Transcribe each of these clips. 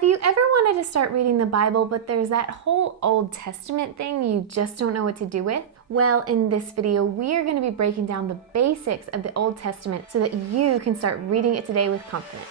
Have you ever wanted to start reading the Bible, but there's that whole Old Testament thing you just don't know what to do with? Well, in this video, we are going to be breaking down the basics of the Old Testament so that you can start reading it today with confidence.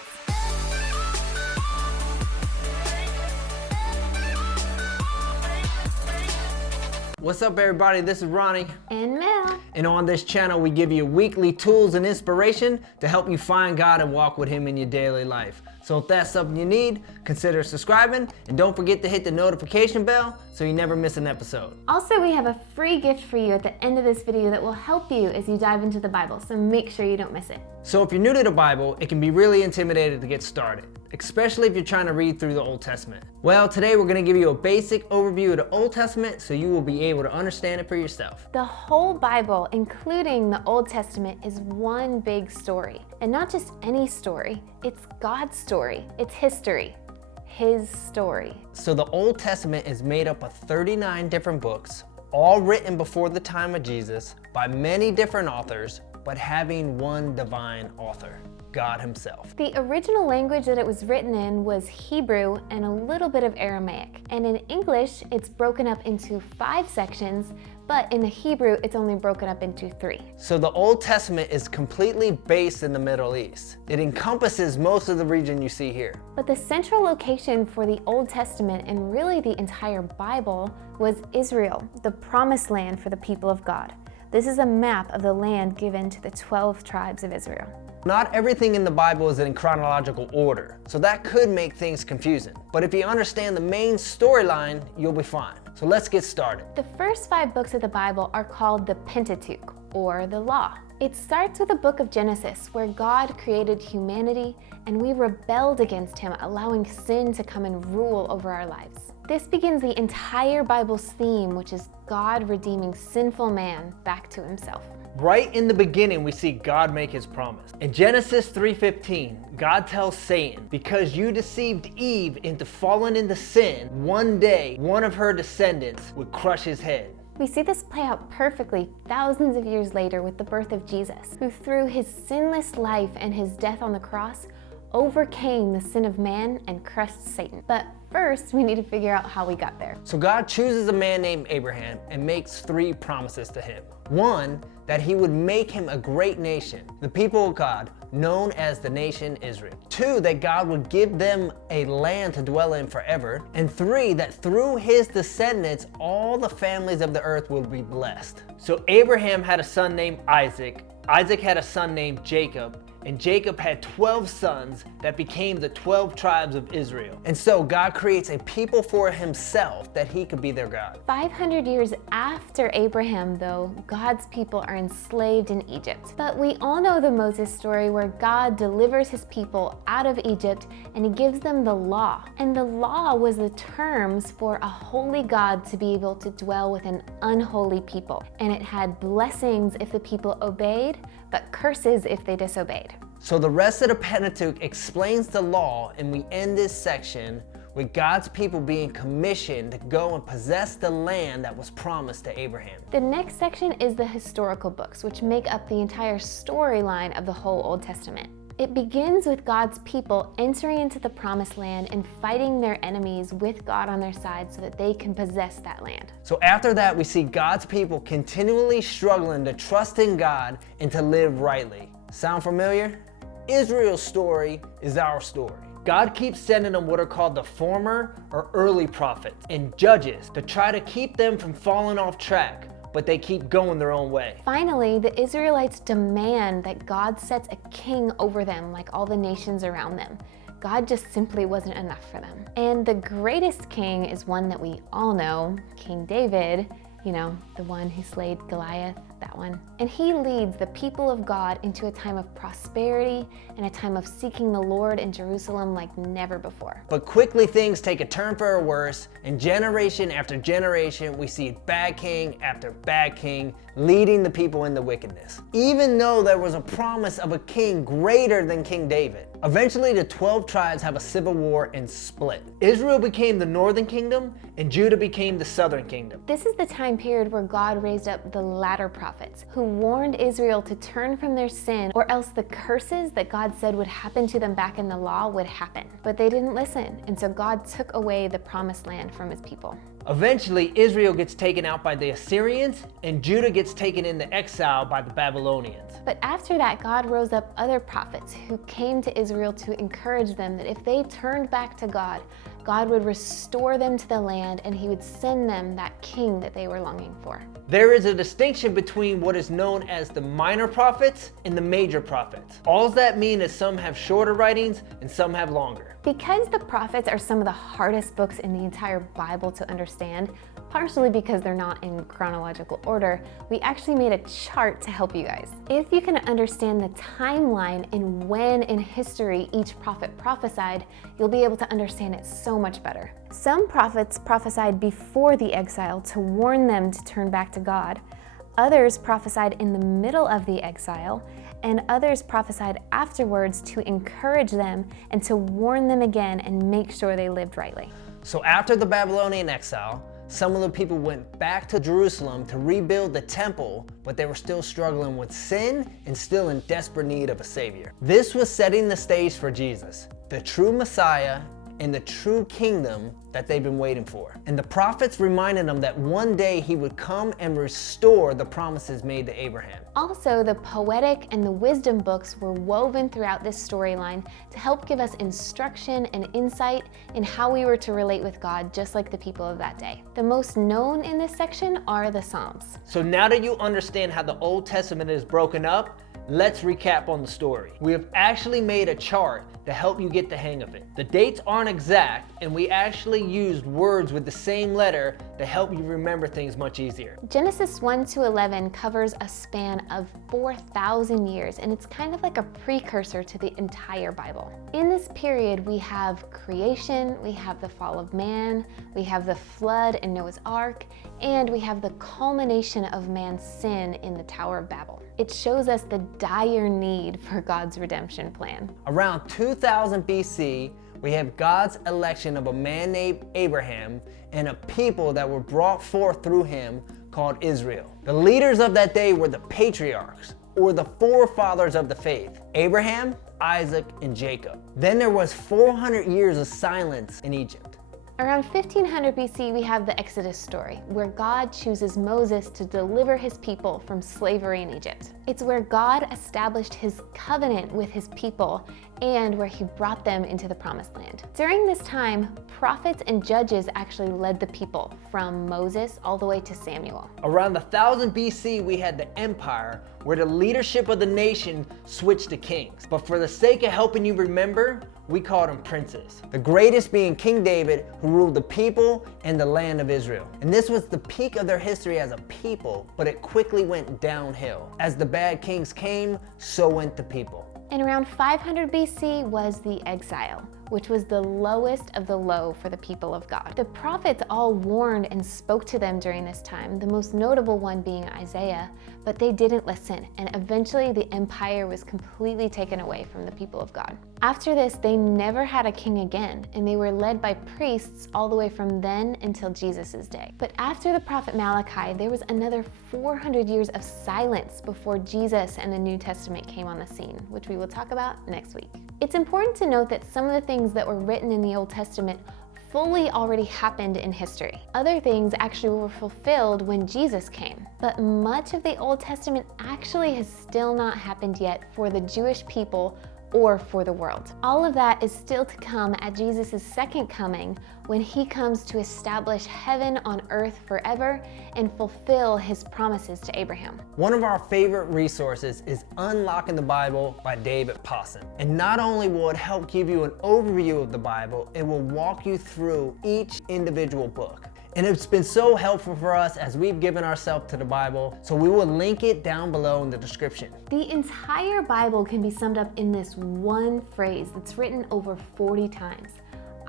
What's up, everybody? This is Ronnie. And Mel. And on this channel, we give you weekly tools and inspiration to help you find God and walk with Him in your daily life. So if that's something you need, consider subscribing, and don't forget to hit the notification bell so you never miss an episode. Also, we have a free gift for you at the end of this video that will help you as you dive into the Bible, so make sure you don't miss it. So if you're new to the Bible, it can be really intimidating to get started, especially if you're trying to read through the Old Testament. Well, today we're going to give you a basic overview of the Old Testament so you will be able to understand it for yourself. The whole Bible, including the Old Testament, is one big story. And not just any story, it's God's story. It's history. His story. So the Old Testament is made up of 39 different books, all written before the time of Jesus by many different authors, but having one divine author, God Himself. The original language that it was written in was Hebrew and a little bit of Aramaic. And in English, it's broken up into 5 sections, but in the Hebrew, it's only broken up into 3. So the Old Testament is completely based in the Middle East. It encompasses most of the region you see here. But the central location for the Old Testament and really the entire Bible was Israel, the promised land for the people of God. This is a map of the land given to the 12 tribes of Israel. Not everything in the Bible is in chronological order, so that could make things confusing. But if you understand the main storyline, you'll be fine. So let's get started. The first 5 books of the Bible are called the Pentateuch, or the Law. It starts with the book of Genesis, where God created humanity and we rebelled against Him, allowing sin to come and rule over our lives. This begins the entire Bible's theme, which is God redeeming sinful man back to Himself. Right in the beginning, we see God make His promise. In Genesis 3:15, God tells Satan, because you deceived Eve into falling into sin, one day one of her descendants would crush his head. We see this play out perfectly thousands of years later with the birth of Jesus, who through His sinless life and His death on the cross overcame the sin of man and crushed Satan. But first, we need to figure out how we got there. So God chooses a man named Abraham and makes 3 promises to him. 1, that He would make him a great nation, the people of God, known as the nation Israel. 2, that God would give them a land to dwell in forever. And 3, that through his descendants, all the families of the earth will be blessed. So Abraham had a son named Isaac. Isaac had a son named Jacob. And Jacob had 12 sons that became the 12 tribes of Israel. And so God creates a people for Himself that He could be their God. 500 years after Abraham, though, God's people are enslaved in Egypt. But we all know the Moses story where God delivers His people out of Egypt and He gives them the law. And the law was the terms for a holy God to be able to dwell with an unholy people. And it had blessings if the people obeyed, but curses if they disobeyed. So the rest of the Pentateuch explains the law, and we end this section with God's people being commissioned to go and possess the land that was promised to Abraham. The next section is the historical books, which make up the entire storyline of the whole Old Testament. It begins with God's people entering into the promised land and fighting their enemies with God on their side so that they can possess that land. So after that, we see God's people continually struggling to trust in God and to live rightly. Sound familiar? Israel's story is our story. God keeps sending them what are called the former or early prophets and judges to try to keep them from falling off track, but they keep going their own way. Finally, the Israelites demand that God sets a king over them like all the nations around them. God just simply wasn't enough for them. And the greatest king is one that we all know, King David, you know, the one who slayed Goliath, that one. And he leads the people of God into a time of prosperity and a time of seeking the Lord in Jerusalem like never before. But quickly things take a turn for the worse, and generation after generation, we see bad king after bad king leading the people into wickedness, even though there was a promise of a king greater than King David. Eventually, the 12 tribes have a civil war and split. Israel became the northern kingdom, and Judah became the southern kingdom. This is the time period where God raised up the latter prophets prophets who warned Israel to turn from their sin, or else the curses that God said would happen to them back in the law would happen. But they didn't listen, and so God took away the promised land from his people. Eventually, Israel gets taken out by the Assyrians, and Judah gets taken into exile by the Babylonians. But after that, God rose up other prophets who came to Israel to encourage them that if they turned back to God, God would restore them to the land, and he would send them that king that they were longing for. There is a distinction between what is known as the minor prophets and the major prophets. All that mean is some have shorter writings and some have longer. Because the prophets are some of the hardest books in the entire Bible to understand, partially because they're not in chronological order, we actually made a chart to help you guys. If you can understand the timeline in when in history each prophet prophesied, you'll be able to understand it so much better. Some prophets prophesied before the exile to warn them to turn back to God. Others prophesied in the middle of the exile, and others prophesied afterwards to encourage them and to warn them again and make sure they lived rightly. So after the Babylonian exile, some of the people went back to Jerusalem to rebuild the temple, but they were still struggling with sin and still in desperate need of a savior. This was setting the stage for Jesus, the true Messiah and the true kingdom that they've been waiting for. And the prophets reminded them that one day he would come and restore the promises made to Abraham. Also, the poetic and the wisdom books were woven throughout this storyline to help give us instruction and insight in how we were to relate with God, just like the people of that day. The most known in this section are the Psalms. So now that you understand how the Old Testament is broken up, let's recap on the story. We have actually made a chart to help you get the hang of it. The dates aren't exact, and we actually used words with the same letter to help you remember things much easier. Genesis 1 to 11 covers a span of 4,000 years, and it's kind of like a precursor to the entire Bible. In this period, we have creation, we have the fall of man, we have the flood in Noah's Ark, and we have the culmination of man's sin in the Tower of Babel. It shows us the dire need for God's redemption plan. Around 2000 BC, we have God's election of a man named Abraham and a people that were brought forth through him called Israel. The leaders of that day were the patriarchs, or the forefathers of the faith, Abraham, Isaac, and Jacob. Then there was 400 years of silence in Egypt. Around 1500 BC, we have the Exodus story, where God chooses Moses to deliver his people from slavery in Egypt. It's where God established his covenant with his people and where he brought them into the promised land. During this time, prophets and judges actually led the people from Moses all the way to Samuel. Around 1000 BC, we had the empire, where the leadership of the nation switched to kings. But for the sake of helping you remember, we called them princes. The greatest being King David, who ruled the people and the land of Israel. And this was the peak of their history as a people, but it quickly went downhill. As the bad kings came, so went the people. And around 500 BC was the exile, which was the lowest of the low for the people of God. The prophets all warned and spoke to them during this time, the most notable one being Isaiah, but they didn't listen, and eventually the empire was completely taken away from the people of God. After this, they never had a king again, and they were led by priests all the way from then until Jesus' day. But after the prophet Malachi, there was another 400 years of silence before Jesus and the New Testament came on the scene, which we will talk about next week. It's important to note that some of the things that were written in the Old Testament fully already happened in history. Other things actually were fulfilled when Jesus came. But much of the Old Testament actually has still not happened yet for the Jewish people or for the world. All of that is still to come at Jesus' second coming, when he comes to establish heaven on earth forever and fulfill his promises to Abraham. One of our favorite resources is Unlocking the Bible by David Pawson. And not only will it help give you an overview of the Bible, it will walk you through each individual book. And it's been so helpful for us as we've given ourselves to the Bible, so we will link it down below in the description. The entire Bible can be summed up in this one phrase that's written over 40 times.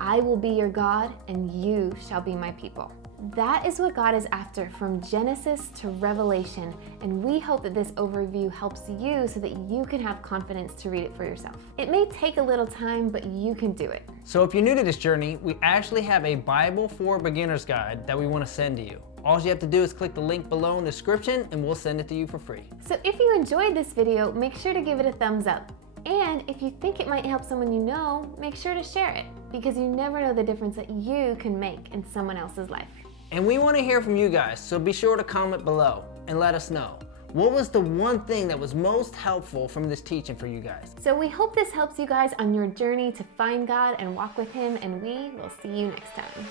I will be your God, and you shall be my people. That is what God is after from Genesis to Revelation, and we hope that this overview helps you so that you can have confidence to read it for yourself. It may take a little time, but you can do it. So if you're new to this journey, we actually have a Bible for Beginners guide that we want to send to you. All you have to do is click the link below in the description and we'll send it to you for free. So if you enjoyed this video, make sure to give it a thumbs up. And if you think it might help someone you know, make sure to share it, because you never know the difference that you can make in someone else's life. And we want to hear from you guys, so be sure to comment below and let us know. What was the one thing that was most helpful from this teaching for you guys? So we hope this helps you guys on your journey to find God and walk with Him, and we will see you next time.